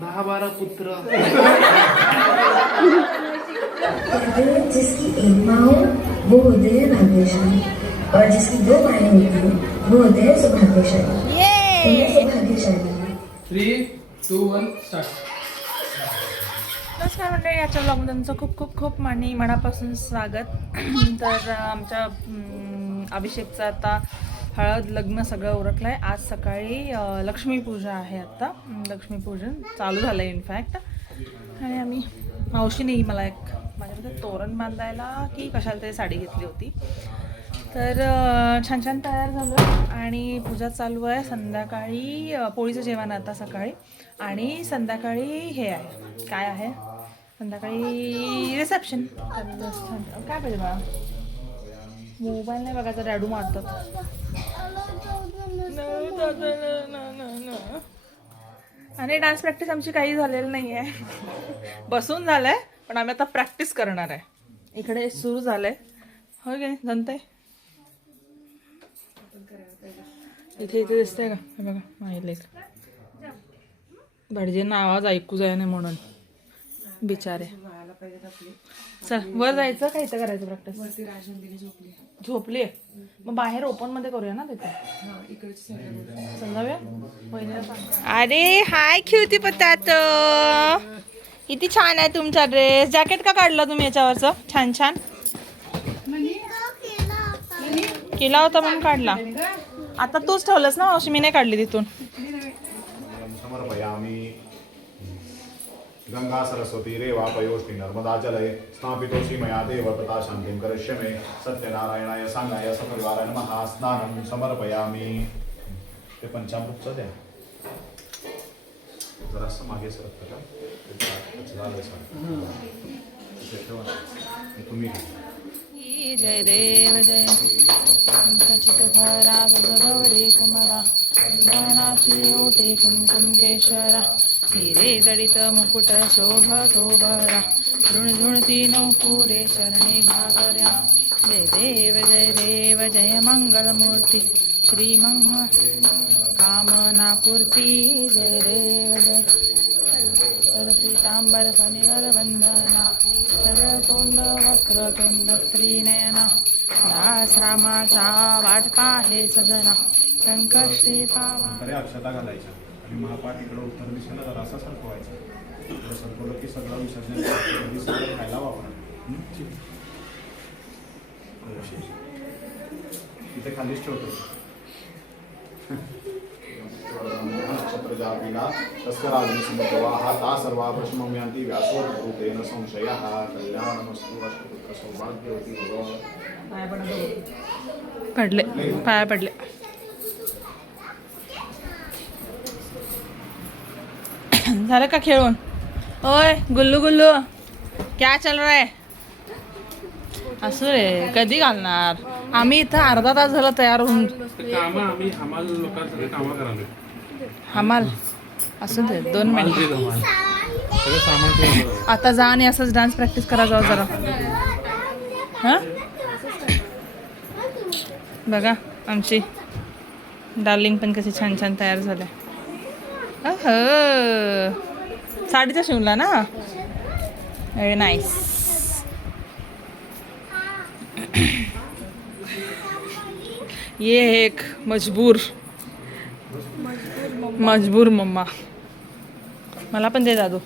10-12 पुत्र। जिसकी एक माँ हो वो होते हैं भाग्यशाली, और जिसकी 2 माएँ होती हैं वो होते हैं सौभाग्यशाली। तुम्हें सौभाग्यशाली। 3, 2, 1 स्टार्ट। नमस्कार मंडळी, आजच्या ब्लॉगमध्ये तुमचं खूप खूप खूप मनापासून स्वागत। तर आमच्या अभिषेकचं आता हळद लग्न सगळं उरकलं आहे। आज सकाळी लक्ष्मीपूजा आहे, आत्ता लक्ष्मीपूजन चालू झालं आहे इनफॅक्ट। आणि आम्ही मावशीने मला एक माझ्याकडे तोरण बांधायला की कशाला तरी साडी घेतली होती, तर छान छान तयार झालं आणि पूजा चालू आहे। संध्याकाळी पोळीचं जेवण आता सकाळी, आणि संध्याकाळी हे आहे, काय आहे संध्याकाळी रिसेप्शन। काय पाहिजे मला मोबाईल नाही बघायचा, डॅडू मारतात। आणि डान्स प्रॅक्टिस आमची काही झालेली नाही आहे, बसून झालंय, पण आम्ही आता प्रॅक्टिस करणार आहे। इकडे सुरू झालंय, हो की जनते इथे इथे दिसतंय का, हे बघा माहिले भटजींना आवाज ऐकू जाय नाही म्हणून बिचारे। चल वर जायचं का इथं करायचं प्रॅक्टिस? झोपली आहे, मग बाहेर ओपन मध्ये करूया ना तिथे। चल जाऊया। अरे हाय क्यूटी पतात, किती छान आहे तुमचा ड्रेस। जॅकेट का काढला तुम्ही याच्यावरचं? छान छान केला होता म्हणून काढला। आता तूच ठेवलंस ना मावशी, मी नाही काढली तिथून। समर्पयामि गंगा सरस्वती रेवा पयोष्टि नर्मदा जले स्नापितोषि मया देव तथा शांतिं करिष्यामि सत्यनारायणाय सांगाय सपरिवाराय नमः स्नानं समर्पयामि। ते पंचामृतचं द्या जरासं मागे सरकतं का तुम्ही। जय देव जय सचित भरा गौरी कुमारा ज्ञानाची ओटे कुमकुम केशरा हिरे जडित मुकुट शोभतो बरा झुणझुणती नौपुरे चरणी घागर्या। जय देव जय मंगलमूर्ती श्री मंगल कामनापूर्ती। जय देव जय पीतांबर फणिवर वंदना सरतोंड वक्रतुंड त्रिनयना रामाचा वाटपा हे सदना संकष्टी पावा। अरे अक्षता घालायच्या आणि महापाठ इकडं उत्तर दिशेला जरा असा सरकवायचा, सरकवलं की सगळं विसर्जन सगळं खायला वापरा। इथे खालीच ठेवतो नक्षत्र जातीला तस्कराग्नि समर्पवा हा सर्वा प्रश्न यांती व्यासोत्तेन संशयः कल्याणमस्तु अष्टपुत्र सौभाग्यवती भव। पडले पाया पडले। झालं का खेळून? ओय गुल्लू गुल्लू क्या चल रहा है? असू रे, कधी घालणार? आम्ही इथं अर्धा तास झाला तयार होऊन। हमाल असू दे, 2 मिनिट आता जा आणि असंच डान्स प्रॅक्टिस करा जाऊ जरा। हां बघा आमची डार्लिंग पण कशी छान छान तयार झाल्या। साडीचा शिवला ना, व्हेरी नाईस। ये एक मजबूर मम्मा। मला पण दे दादू।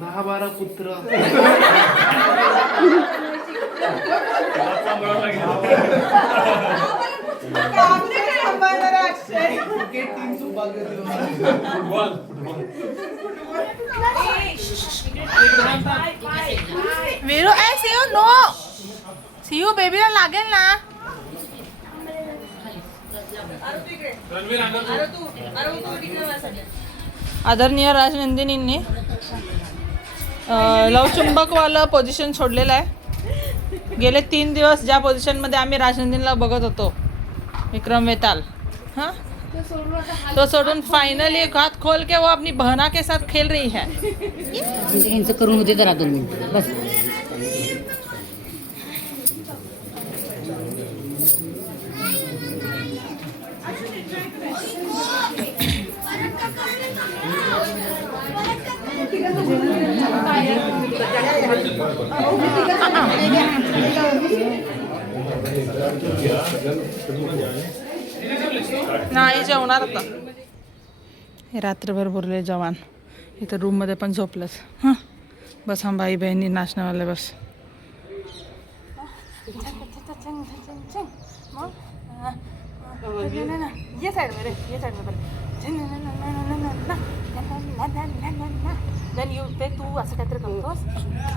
दहा 12 पुत्र। वीरू ए सीयू नो, सीयू बेबीला लागेल ना। आदरणीय राजनंदिनींनी लवचुंबकवालं पोझिशन सोडलेलं आहे। गेले 3 दिवस ज्या पोझिशनमध्ये आम्ही राजनंदिनीला बघत होतो, विक्रम वेताल, हां तो सोडून फाइनली हाथ खोल के वो अपनी बहना के साथ खेल रही है. यांचं करून होते जरा 2 मिनिट बस. नाही जेवणार आता. हे रात्रभर बोलले जवान इथं रूममध्ये पण झोपलंच. हां बस हम भाई बहिणी नाचण्यावाले बस. ये साइड में रे, ये साइड में देन यू ते तू असं काहीतरी करतोस.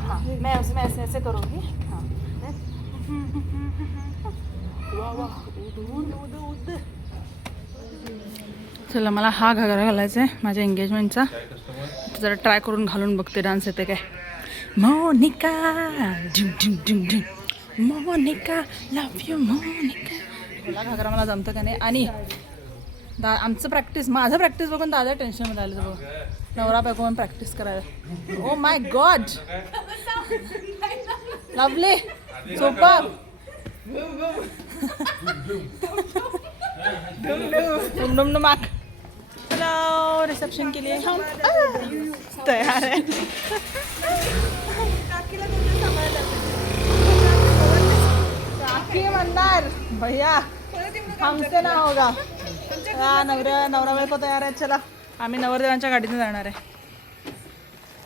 हां मैं ऐसे ऐसे करूँगी. हां चला मला हा घागरा घालायचा आहे माझ्या एंगेजमेंटचा. जरा ट्राय करून घालून बघते डान्स येते काय. Monica dim dim dim dim Monica love you Monica. मला घागरा मला जमतं का नाही. आणि आमचं माझं प्रॅक्टिस बघून दादा टेन्शनमध्ये आलं बघ. नवरा बायको पण प्रॅक्टिस करायला. Oh my god lovely super. डुमडुमडुमाक. चलो रिसेप्शन के लिए हम तैयार है. काकी मंदार भैया हमसे ना होगा. नवरा बायको तयार आहे. चला आम्ही नवरदेवांच्या गाडीने जाणार आहे.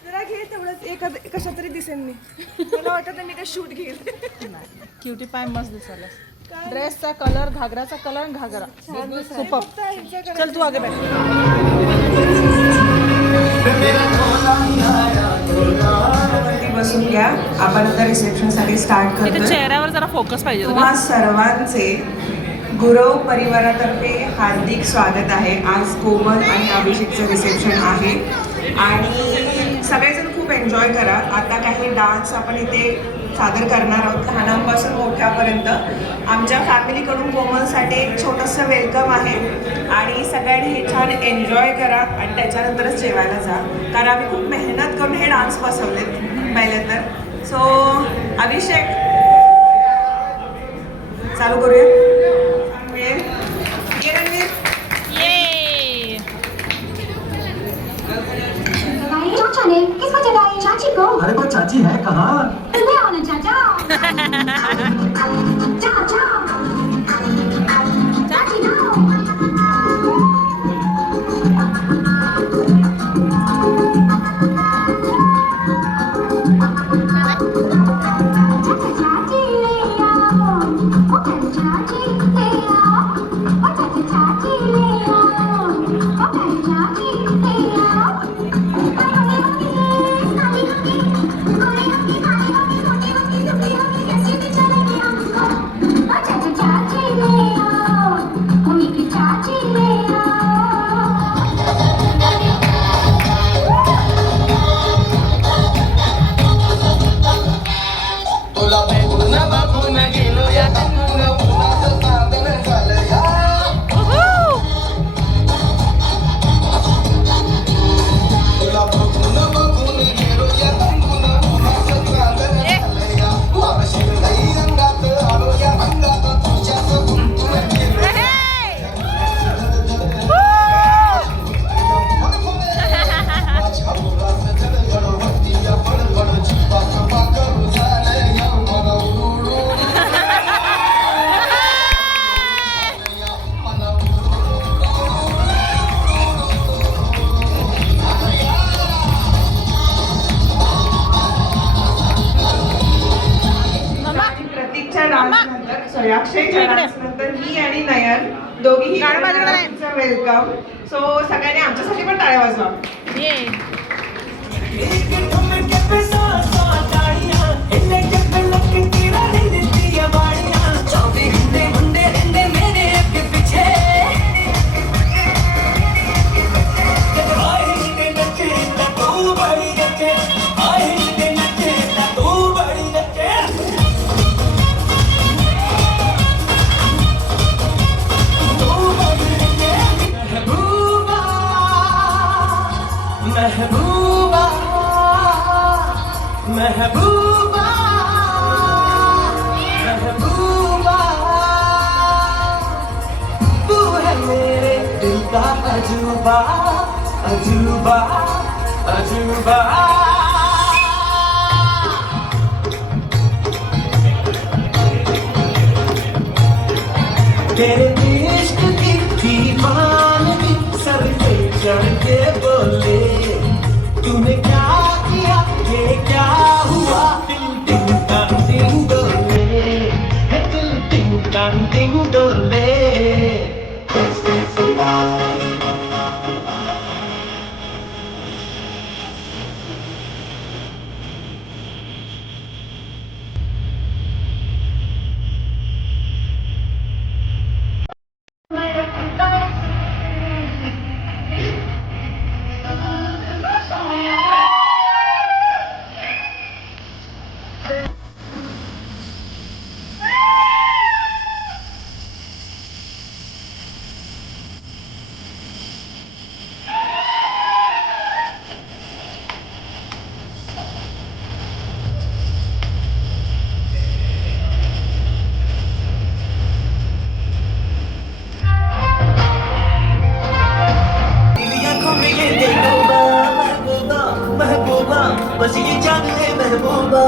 जरा घे तेवढंच कशा तरी दिसेल मी. मला वाटत मी काय शूट घेईल. क्युटी पाय मस्त दिसायला. ड्रेसचा कलर घागराचा कलर घागरा सुपर. चल तू आगे बैठ. बसून घ्या. आपण आता रिसेप्शन साठी स्टार्ट इथे करतो. चेहऱ्यावर जरा फोकस पाहिजे. तुम्हा सर्वांचे गुरव परिवारातर्फे हार्दिक स्वागत आहे. आज कोमल आणि अभिषेकचं रिसेप्शन आहे आणि सगळेजण खूप एन्जॉय करा. आता काही डान्स आपण इथे सादर करणार आहोत लहानांपासून मोठ्यापर्यंत. आमच्या फॅमिलीकडून कोमलसाठी एक छोटंसं वेलकम आहे आणि सगळ्यांनी हे छान एन्जॉय करा आणि त्याच्यानंतरच जेवायला जा. कारण आम्ही खूप मेहनत करून हे डान्स बसवलेत पहिले तर. सो अभिषेक चालू करूया. किसको चढ़ाई चाची को? अरे वो चाची है कहाँ? ले आओ ना चाचा. चाचा चाची जाओ. चाची ले आओ. ओ चाची ले आओ. ओ चाची ले आओ. ओ चाची ले आओ. अक्षयच्या डान्सनंतर मी आणि नयन दोघीही वेलकम. सो सगळ्यांनी आमच्यासाठी पण टाळ्या वाजवा. महबूबा महबूबा महबूबा तू है मेरे दिल का अजूबा अजूबा अजूबा तेरे इश्क की दीवानगी सर पे चढ़ के बोले तूने क्या किया ये क्या हुआ दिल टिंग टांग डोले है दिल टिंग टांग डोले महबूबा बस ये जान ले महबूबा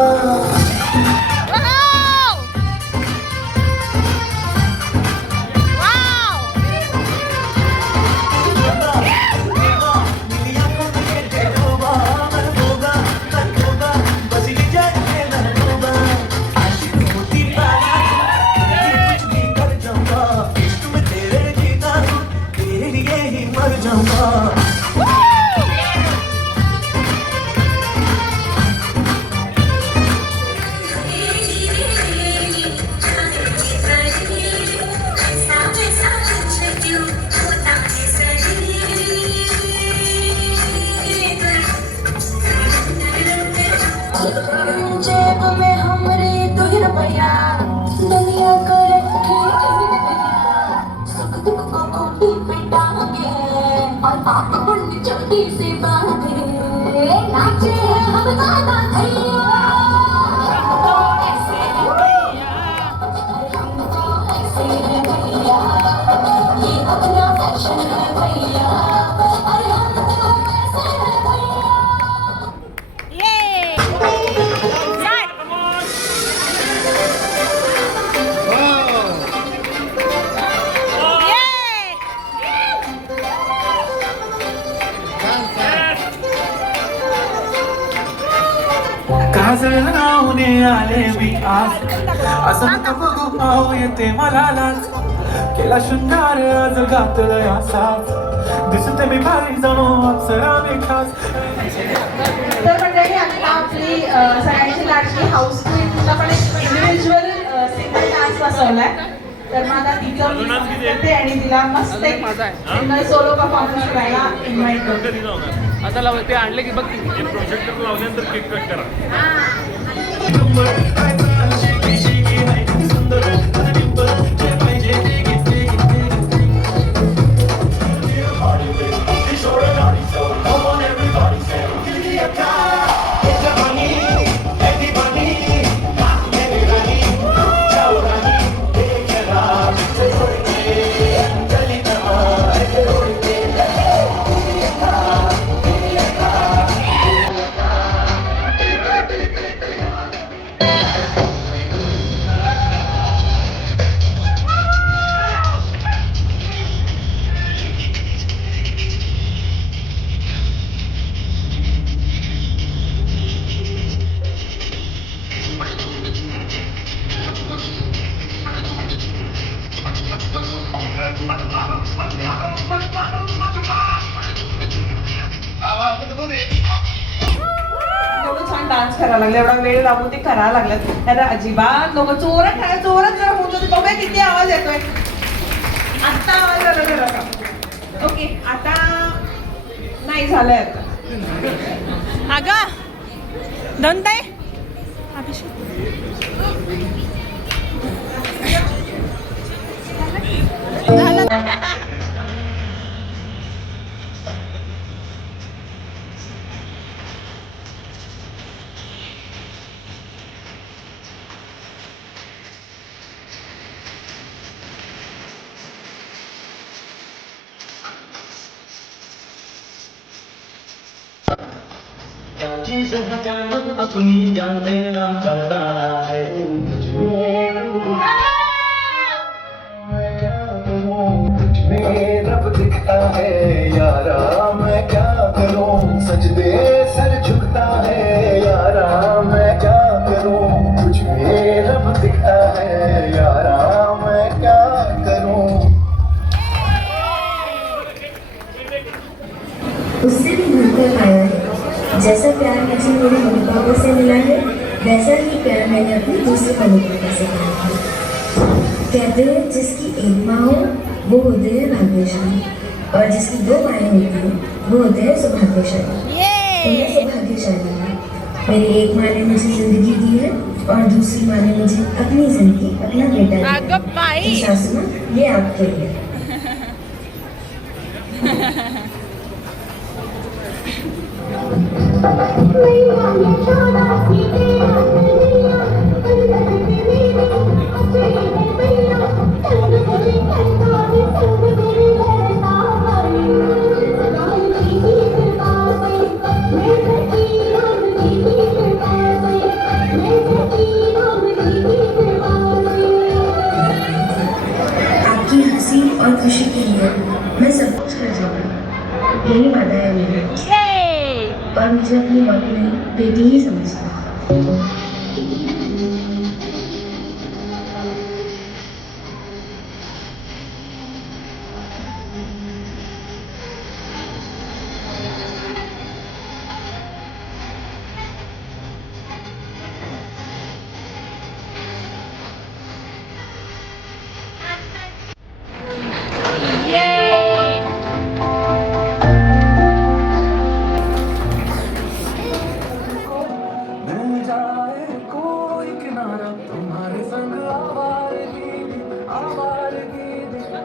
जेब में हमरे 2 रुपया दुनिया को रखे सुख दुख को खूंटी पे टांगे और पाप पुण्य चोटी से बांधे नाचे हैं हम गाना भैया हमको ऐसे है भैया ये अपना फैशन है भैया और हमको ऐसे है भैया काजळ लावून आले मी आज असं नका बघू पाहू येते मला लाज केला शृंगार आज घातलं असाच दिसते मी भारी जणू अप्सरा मी खास तर मंडळी आता आपली सगळ्यांची लाडकी हाऊस क्वीनला पण एक इंडिव्हिज्युअल सिंगल डान्स बसवलाय तर मग आता तिचं करते आणि तिला मस्त एक सिंगल सोलो परफॉर्मन्स करायला इन्व्हाइट करते. आता लाव ते आणले की बघ प्रोजेक्टर लावल्यानंतर केक कट करा. एवढं छान डान्स करायला लागले एवढा वेळ लागून ते करायला लागलं तर अजिबात नको जोरात काय जोरात जरा होऊन जाते बघूया किती आवाज येतोय आता आवाज आला जरा ओके आता नाही झालंय आता अगं दंताई अभिषेक झालं चीज अपनी जाने ना चाहता है रब दिखता है यारा मैं क्या करूं सजदे सर झुकता है यारा मैं क्या करूं कुछ भी रब दिखता है यारा मैं क्या करूं उससे भी भूलकर पाया है जैसा प्यार मुझे मेरे मम्मी पापा से मिला है वैसा ही प्यार मैंने अपने दूसरे मम्मी पापा से पाया है कहते हैं जिसकी एक माँ हो वो होते हैं भाग्यशाली और जिसकी दो माएँ होती हैं वो होते हैं सौभाग्यशाली तो मैं सौभाग्यशाली हूँ मेरी एक माँ ने मुझे जिंदगी दी है और दूसरी माँ ने मुझे अपनी जिंदगी अपना बेटा दिया है। तो सासू माँ ये आपके लिए आपकी हंसी और खुशी के लिए मैं सब कुछ कर जाऊंगी यही वादा है मेरा और मुझे अपनी माँ को नहीं बेटी ही समझता मिल जाए कोई किनारा तुम्हारे संग आवारगी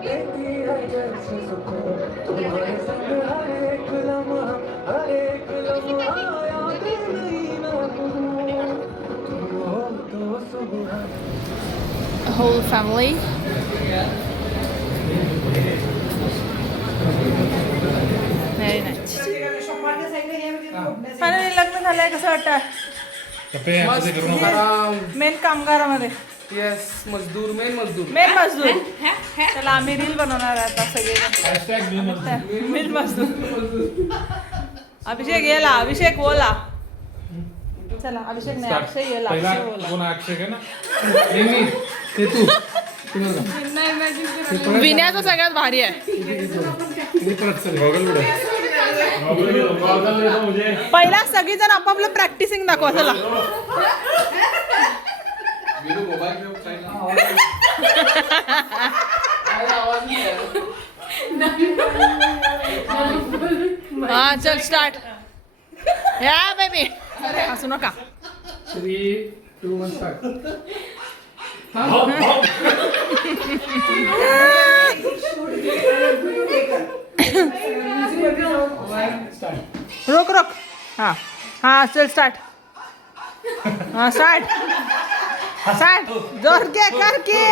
देती है जैसे सुकून तुम्हारे संग हर एक लम्हा याद नहीं ना भूलूं तुम हो तो सुबह whole family. Very nice. Finally लग्न झालंय कसं वाटतं मेन कामगारामध्ये येस मजदूर मेन मजदूर मेन मजदूर त्याला आम्ही रील बनवणार आहे आता सगळे मेन मजदूर अभिषेक येला अभिषेक बोला चला अभिषेक नाही अक्षय येला अक्षय बोला अक्षय का ना ते तू विण्याचं सगळ्यात भारी आहे पहिला सगळीजण आपापलं प्रॅक्टिसिंग दाखवा चला हा चल स्टार्ट या बेबी हसू नका 3, 2, 1 स्टार्ट रोक रोक हा हा चल स्टार्ट हा स्टार्ट स्टार्ट जोर के कर के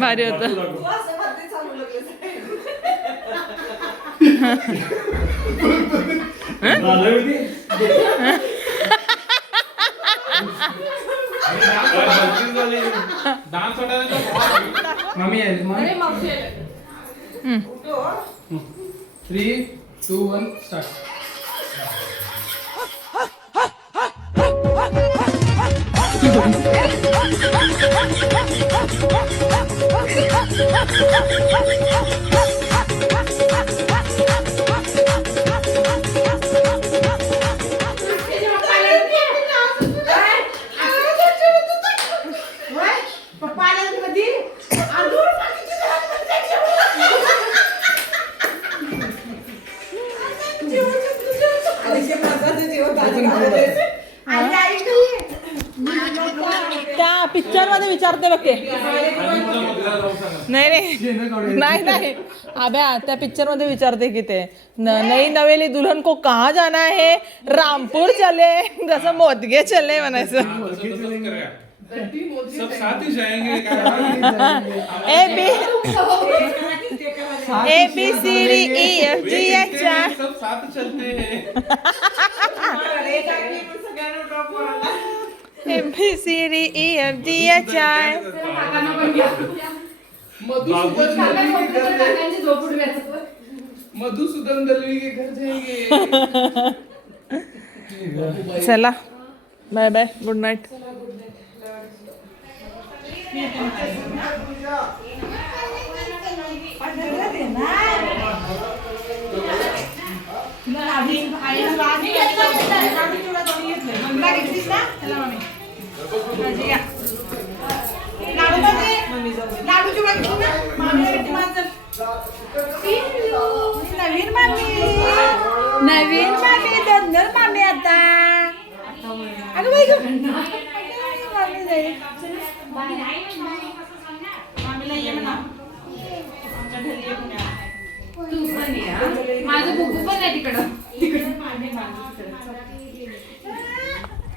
भारी होत मम्मी आहे 3, 2, 1 स्टार्ट त्या पिक्चर मध्ये विचारते बघ ते. नाही नाही अभ्या त्या पिक्चर मध्ये विचारते की ते नई नवेली दुल्हन को कहाँ जाना है, रामपुर चले, जसं मोदगे चले म्हणायचं. सब साथ ही जाएंगे ABCDEFGH सब साथ चलते हैं. मधुसूदन दलवी के घर जाएंगे. चला बाय बाय, गुड नाईट. नवीन मामी दोन मामी आता. अगं बाई गं. मामी जाईल. मामीला ये म्हणा. माझं बुकू पण आहे तिकडं.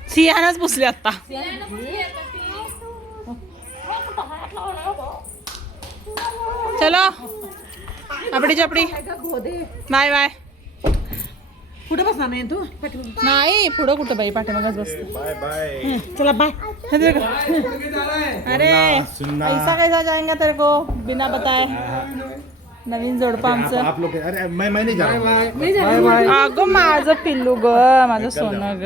सियानाच पुसले आता. चलो आपडी चपडी बाय बाय. कुठे बसणार नाही तू? नाही पुढं कुठं बाई, पाठीमागच बसते. Bye bye. चला बाय. अरे पैसा कैसा जाएंगे तेरे को बिना बताए. नवीन जोडपं आमचं. आप लोग अरे मैं नहीं जा रहा. अगं माझं पिल्लू ग, माझं सोनं ग.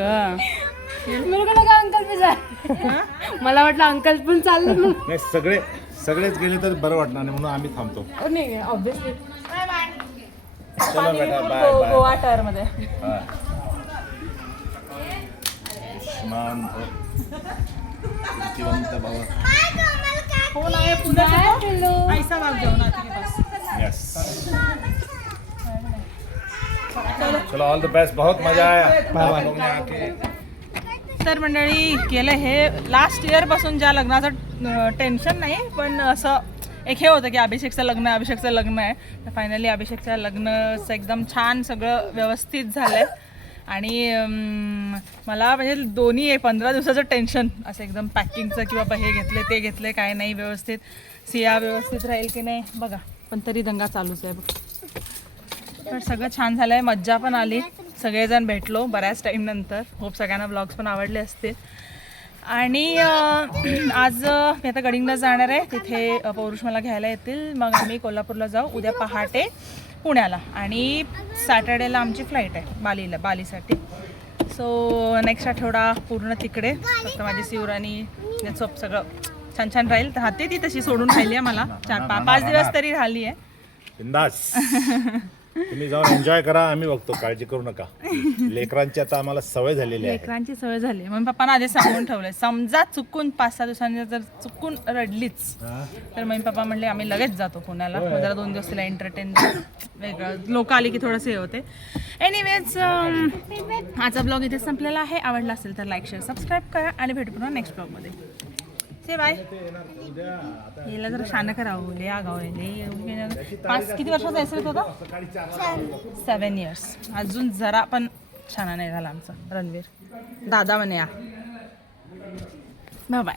मला वाटलं अंकल पण चाललं. नाही सगळेच गेले तर बरं वाटणार नाही म्हणून आम्ही थांबतो. ऑब्विसली. चलो बेटा बाय बाय. गोवा टायर मध्ये. शांत बुद्धिवंत बाबा. हो ना, हे पुन्हा ऐसा भाग घेऊन यस. चलो ऑल द बेस्ट. बहुत मजा आया आप लोग ने आके. तर मंडळी केलं हे लास्ट इयर पासून ज्या लग्नाचं टेन्शन नाही, पण असं एक हे होतं की अभिषेकचं लग्न आहे. तर फायनली अभिषेकच्या लग्नाचं एकदम छान सगळं व्यवस्थित झालं आहे. आणि मला म्हणजे दोन्ही 15 दिवसाचं टेन्शन असं एकदम पॅकिंगचं की बाबा हे घेतले ते घेतले काय नाही व्यवस्थित, सिया व्यवस्थित राहील की नाही बघा. पण तरी दंगा चालूच आहे बघ. तर सगळं छान झालं आहे, मज्जा पण आली, सगळेजण भेटलो बऱ्याच टाईमनंतर. होप सगळ्यांना ब्लॉग्स पण आवडले असतील. आणि आज मी आता गडिंगला जाणार आहे, तिथे पौरुष मला घ्यायला येतील. मग आम्ही कोल्हापूरला जाऊ उद्या पहाटे पुण्याला. आणि सॅटर्डेला आमची फ्लाईट आहे बालीसाठी. सो नेक्स्ट आठवडा पूर्ण तिकडे. फक्त माझी सिवरानी सोप सगळं छान छान राहील. तर हाते ती तशी सोडून राहिली आहे मला 4-5 दिवस तरी राहिली आहे. बिंदास. तुम्ही जाऊन एन्जॉय करा, आम्ही बघतो, काळजी करू नका. लेकरांची आता आम्हाला सवय झालेली आहे. लेकरांची सवय झाली. मग पप्पांना आधी सांगून ठेवलंय, समजा चुकून 5-6 दिवसांनी जर चुकून रडलीच तर मग पप्पा म्हणले आम्ही लगेच जातो पुण्याला. मग जरा 2 दिवस तिला एंटरटेन वेगळं लोक आली की थोडंसं हे होते. एनिवेज आजचा ब्लॉग इथे संपलेला आहे. आवडला असेल तर लाईक शेअर सबस्क्राईब करा आणि भेटू पुन्हा नेक्स्ट ब्लॉगमध्ये. से बाय. याला जरा शान करावं. ले आगाव ले 5 किती वर्षाचा असेल होता? 7 इयर्स. अजून जरा पण शाना नाही झाला आमचा रणवीर. दादा म्हणे या. बाय.